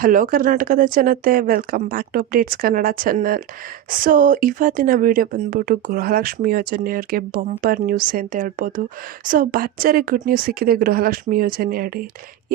Hello ಕರ್ನಾಟಕದ ಜನತೆ, welcome back to updates Kannada channel. So ಇವತ್ತಿನ ವಿಡಿಯೋ ಬಂದ್ಬಿಟ್ಟು ಗೃಹಲಕ್ಷ್ಮಿ ಯೋಜನೆಯವ್ರಿಗೆ ಬಂಪರ್ ನ್ಯೂಸ್ ಅಂತ ಹೇಳ್ಬೋದು. ಸೊ ಭರ್ಜರಿ ಗುಡ್ ನ್ಯೂಸ್ ಸಿಕ್ಕಿದೆ ಗೃಹಲಕ್ಷ್ಮಿ ಯೋಜನೆ ಅಡಿ.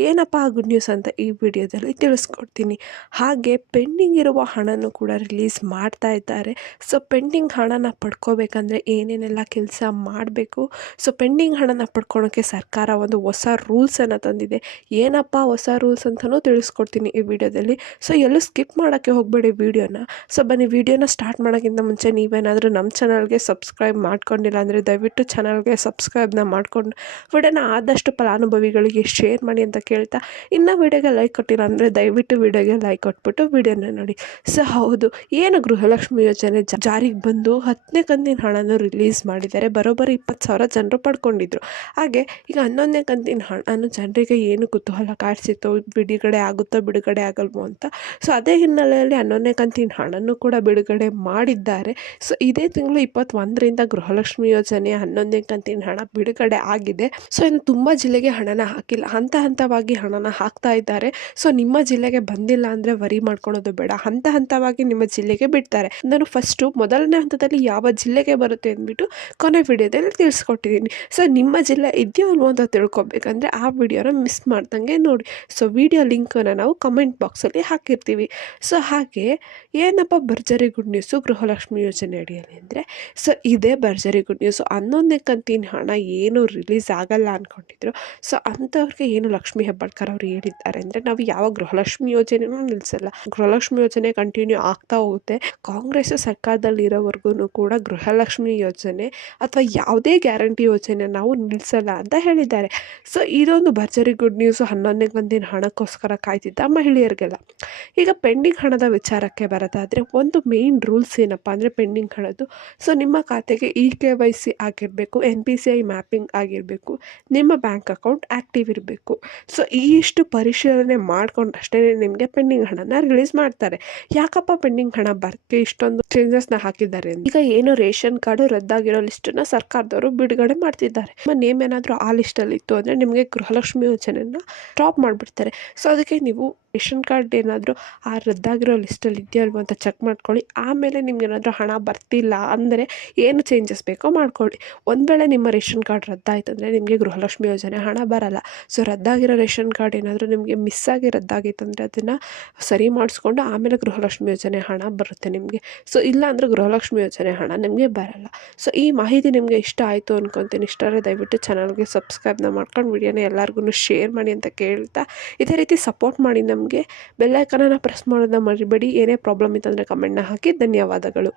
ಏನಪ್ಪ ಆ ಗುಡ್ ನ್ಯೂಸ್ ಅಂತ ಈ ವಿಡಿಯೋದಲ್ಲಿ ತಿಳಿಸ್ಕೊಡ್ತೀನಿ. ಹಾಗೆ ಪೆಂಡಿಂಗ್ ಇರುವ ಹಣನೂ ಕೂಡ ರಿಲೀಸ್ ಮಾಡ್ತಾ ಇದ್ದಾರೆ. ಸೊ ಪೆಂಡಿಂಗ್ ಹಣನ ಪಡ್ಕೋಬೇಕಂದ್ರೆ ಏನೇನೆಲ್ಲ ಕೆಲಸ ಮಾಡಬೇಕು, ಸೊ ಪೆಂಡಿಂಗ್ ಹಣನ ಪಡ್ಕೊಳೋಕ್ಕೆ ಸರ್ಕಾರ ಒಂದು ಹೊಸ ರೂಲ್ಸನ್ನು ತಂದಿದೆ. ಏನಪ್ಪ ಹೊಸ ರೂಲ್ಸ್ ಅಂತಲೂ ತಿಳಿಸ್ಕೊಡ್ತೀನಿ ಈ ವಿಡಿಯೋದಲ್ಲಿ. ಸೊ ಎಲ್ಲೂ ಸ್ಕಿಪ್ ಮಾಡೋಕ್ಕೆ ಹೋಗಬೇಡಿ ವಿಡಿಯೋನ. ಸೊ ಬನ್ನಿ, ವಿಡಿಯೋನ ಸ್ಟಾರ್ಟ್ ಮಾಡೋಕ್ಕಿಂತ ಮುಂಚೆ ನೀವೇನಾದರೂ ನಮ್ಮ ಚಾನಲ್ಗೆ ಸಬ್ಸ್ಕ್ರೈಬ್ ಮಾಡ್ಕೊಂಡಿಲ್ಲ ಅಂದರೆ ದಯವಿಟ್ಟು ಚಾನಲ್ಗೆ ಸಬ್ಸ್ಕ್ರೈಬ್ನ ಮಾಡ್ಕೊಂಡು ವಿಡಿಯೋನ ಆದಷ್ಟು ಫಲಾನುಭವಿಗಳಿಗೆ ಶೇರ್ ಮಾಡಿ ಅಂತ ಕೇಳ್ತಾ, ಇನ್ನು ವಿಡಿಯೋಗೆ ಲೈಕ್ ಕೊಟ್ಟಿಲ್ಲ ಅಂದರೆ ದಯವಿಟ್ಟು ವಿಡಿಯೋಗೆ ಲೈಕ್ ಕೊಟ್ಬಿಟ್ಟು ವಿಡಿಯೋನ ನೋಡಿ. ಸೊ ಹೌದು, ಏನು ಗೃಹಲಕ್ಷ್ಮಿ ಯೋಜನೆ ಜಾರಿಗೆ ಬಂದು 10ನೇ ಕಂತಿನ ಹಣನ ರಿಲೀಸ್ ಮಾಡಿದ್ದಾರೆ. ಬರೋಬ್ಬರಿ 20,000 ಜನರು ಪಡ್ಕೊಂಡಿದ್ರು. ಹಾಗೆ ಈಗ 11ನೇ ಕಂತಿನ ಹಣನು ಜನರಿಗೆ ಏನು ಕುತೂಹಲ ಕಾಡಿಸಿತ್ತು, ಬಿಡುಗಡೆ ಆಗುತ್ತೋ ಬಿಡುಗಡೆ ಆಗಲ್ವೋ ಅಂತ. ಸೊ ಅದೇ ಹಿನ್ನೆಲೆಯಲ್ಲಿ 11ನೇ ಕಂತಿನ ಹಣನೂ ಕೂಡ ಬಿಡುಗಡೆ ಮಾಡಿದ್ದಾರೆ. ಸೊ ಇದೇ ತಿಂಗಳು 21ರಿಂದ ಗೃಹಲಕ್ಷ್ಮಿ ಯೋಜನೆಯ 11ನೇ ಕಂತಿನ ಹಣ ಬಿಡುಗಡೆ ಆಗಿದೆ. ಸೊ ಇನ್ನು ತುಂಬ ಜಿಲ್ಲೆಗೆ ಹಣನ ಹಾಕಿಲ್ಲ, ಹಂತ ಹಂತವಾಗಿ ಹಣನ ಹಾಕ್ತಾ ಇದ್ದಾರೆ. ಸೊ ನಿಮ್ಮ ಜಿಲ್ಲೆಗೆ ಬಂದಿಲ್ಲ ಅಂದರೆ ವರಿ ಮಾಡ್ಕೊಳೋದು ಬೇಡ, ಹಂತ ಹಂತವಾಗಿ ನಿಮ್ಮ ಜಿಲ್ಲೆಗೆ ಬಿಡ್ತಾರೆ. ನಾನು ಫಸ್ಟು ಮೊದಲನೇ ಹಂತದಲ್ಲಿ ಯಾವ ಜಿಲ್ಲೆಗೆ ಬರುತ್ತೆ ಅಂದ್ಬಿಟ್ಟು ಕೊನೆ ವಿಡಿಯೋದಲ್ಲಿ ತಿಳಿಸ್ಕೊಟ್ಟಿದ್ದೀನಿ. ಸೊ ನಿಮ್ಮ ಜಿಲ್ಲೆ ಇದೆಯೋ ಅಲ್ವೋ ಅಂತ ತಿಳ್ಕೊಬೇಕಂದ್ರೆ ಆ ವಿಡಿಯೋನ ಮಿಸ್ ಮಾಡ್ದಂಗೆ ನೋಡಿ. ಸೊ ವಿಡಿಯೋ ಲಿಂಕನ್ನು ನಾವು ಕಮೆಂಟ್ ಬಾಕ್ಸಲ್ಲಿ ಹಾಕಿರ್ತೀವಿ. ಸೊ ಹಾಗೆ ಏನಪ್ಪ ಭರ್ಜರಿ ಗುಡ್ ನ್ಯೂಸು ಗೃಹಲಕ್ಷ್ಮಿ ಯೋಜನೆ ಅಡಿಯಲ್ಲಿ ಅಂದರೆ, ಸೊ ಇದೇ ಭರ್ಜರಿ ಗುಡ್ ನ್ಯೂಸು. 11ನೇ ಕಂತಿನ ಹಣ ಏನು ರಿಲೀಸ್ ಆಗಲ್ಲ ಅಂದ್ಕೊಂಡಿದ್ರು. ಸೊ ಅಂಥವ್ರಿಗೆ ಏನು ಲಕ್ಷ್ಮೀ ಹೆಬ್ಬಾಳ್ಕರ್ ಅವರು ಹೇಳಿದ್ದಾರೆ ಅಂದರೆ, ನಾವು ಯಾವ ಗೃಹಲಕ್ಷ್ಮಿ ಯೋಜನೆನೂ ನಿಲ್ಲಿಸಲ್ಲ, ಗೃಹಲಕ್ಷ್ಮಿ ಯೋಜನೆ ಕಂಟಿನ್ಯೂ ಆಗ್ತಾ ಹೋಗುತ್ತೆ. ಕಾಂಗ್ರೆಸ್ ಸರ್ಕಾರದಲ್ಲಿ ಇರೋವರೆಗೂ ಕೂಡ ಗೃಹಲಕ್ಷ್ಮಿ ಯೋಜನೆ ಅಥವಾ ಯಾವುದೇ ಗ್ಯಾರಂಟಿ ಯೋಜನೆ ನಾವು ನಿಲ್ಲಿಸಲ್ಲ ಅಂತ ಹೇಳಿದ್ದಾರೆ. ಸೊ ಇದೊಂದು ಭರ್ಜರಿ ಗುಡ್ ನ್ಯೂಸು 11ನೇ ಕಂತಿನ ಹಣಕ್ಕೋಸ್ಕರ ಕಾಯ್ತಿದ್ದ ಮಹಿಳೆಯರಿಗೆಲ್ಲ. ಈಗ ಪೆಂಡಿಂಗ್ ಹಣದ ವಿಚಾರಕ್ಕೆ ಬರೋದಾದರೆ, ಒಂದು ಮೇಯ್ನ್ ರೂಲ್ಸ್ ಏನಪ್ಪ ಅಂದರೆ ಪೆಂಡಿಂಗ್ ಹಣದ್ದು, ಸೊ ನಿಮ್ಮ ಖಾತೆಗೆ KYC ಆಗಿರಬೇಕು, NPCI ಮ್ಯಾಪಿಂಗ್ ಆಗಿರಬೇಕು, ನಿಮ್ಮ ಬ್ಯಾಂಕ್ ಅಕೌಂಟ್ ಆ್ಯಕ್ಟಿವ್ ಇರಬೇಕು. ಸೊ ಇಷ್ಟು ಪರಿಶೀಲನೆ ಮಾಡಿಕೊಂಡಷ್ಟೇ ನಿಮಗೆ ಪೆಂಡಿಂಗ್ ಹಣನ ರಿಲೀಸ್ ಮಾಡ್ತಾರೆ. ಯಾಕಪ್ಪ ಪೆಂಡಿಂಗ್ ಹಣ ಬರೋಕ್ಕೆ ಇಷ್ಟೊಂದು ಚೇಂಜಸ್ನ ಹಾಕಿದ್ದಾರೆ ಅಂತ, ಈಗ ಏನು ರೇಷನ್ ಕಾರ್ಡು ರದ್ದಾಗಿರೋ ಲಿಸ್ಟನ್ನು ಸರ್ಕಾರದವರು ಬಿಡುಗಡೆ ಮಾಡ್ತಿದ್ದಾರೆ. ನಿಮ್ಮ ನೇಮ್ ಏನಾದರೂ ಆ ಲಿಸ್ಟಲ್ಲಿ ಇತ್ತು ಅಂದರೆ ನಿಮಗೆ ಗೃಹಲಕ್ಷ್ಮಿ ಯೋಜನೆಯನ್ನು ಡ್ರಾಪ್ ಮಾಡಿಬಿಡ್ತಾರೆ. ಸೊ ಅದಕ್ಕೆ ನೀವು ರೇಷನ್ ಕಾರ್ಡ್ ಏನಾದರೂ ಆ ರದ್ದಾಗಿರೋ ಲಿಸ್ಟಲ್ಲಿ ಇದೆಯಲ್ವ ಅಂತ ಚೆಕ್ ಮಾಡ್ಕೊಳ್ಳಿ. ಆಮೇಲೆ ನಿಮ್ಗೇನಾದರೂ ಹಣ ಬರ್ತಿಲ್ಲ ಅಂದರೆ ಏನು ಚೇಂಜಸ್ ಬೇಕೋ ಮಾಡ್ಕೊಳ್ಳಿ. ಒಂದು ವೇಳೆ ನಿಮ್ಮ ರೇಷನ್ ಕಾರ್ಡ್ ರದ್ದಾಯ್ತು ಅಂದರೆ ನಿಮಗೆ ಗೃಹಲಕ್ಷ್ಮಿ ಯೋಜನೆ ಹಣ ಬರಲ್ಲ. ಸೊ ರದ್ದಾಗಿರೋ ರೇಷನ್ ಕಾರ್ಡ್ ಏನಾದರೂ ನಿಮಗೆ ಮಿಸ್ಸಾಗಿ ರದ್ದಾಗಿತ್ತು ಅಂದರೆ ಅದನ್ನು ಸರಿ ಮಾಡಿಸ್ಕೊಂಡು ಆಮೇಲೆ ಗೃಹಲಕ್ಷ್ಮಿ ಯೋಜನೆ ಹಣ ಬರುತ್ತೆ ನಿಮಗೆ. ಸೊ ಇಲ್ಲ ಅಂದರೆ ಗೃಹಲಕ್ಷ್ಮಿ ಯೋಜನೆ ಹಣ ನಿಮಗೆ ಬರಲ್ಲ. ಸೊ ಈ ಮಾಹಿತಿ ನಿಮಗೆ ಇಷ್ಟ ಆಯಿತು ಅಂದ್ಕೊತೀನಿ. ಇಷ್ಟ ಆದರೆ ದಯವಿಟ್ಟು ಚಾನಲ್ಗೆ ಸಬ್ಸ್ಕ್ರೈಬ್ನ ಮಾಡ್ಕೊಂಡು ವಿಡಿಯೋನ ಎಲ್ಲರಿಗೂ ಶೇರ್ ಮಾಡಿ ಅಂತ ಕೇಳ್ತಾ, ಇದೇ ರೀತಿ ಸಪೋರ್ಟ್ ಮಾಡಿ ನಮಗೆ. ಬೆಲ್ ಐಕಾನನ್ನು ಪ್ರೆಸ್ ಮಾಡೋದನ್ನ ಮರಿಬೇಡಿ. ಏನೇ ಪ್ರಾಬ್ಲಮ್ ಇತ್ತಂದರೆ ಕಮೆಂಟ್ನ ಹಾಕಿ. ಧನ್ಯವಾದಗಳು.